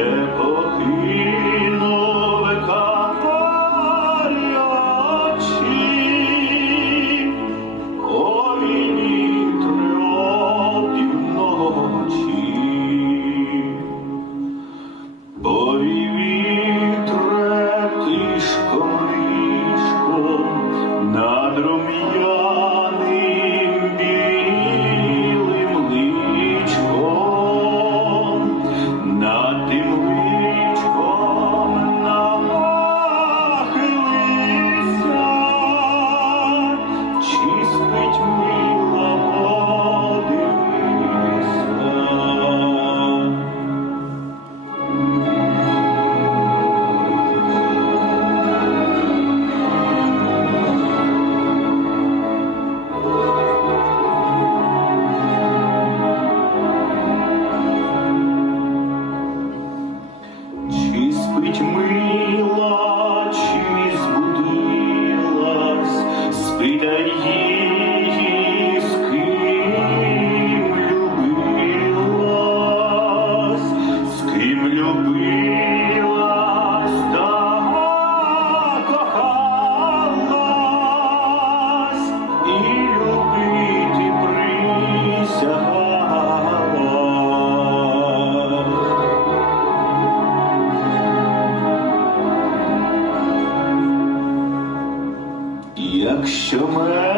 Yeah. Akşama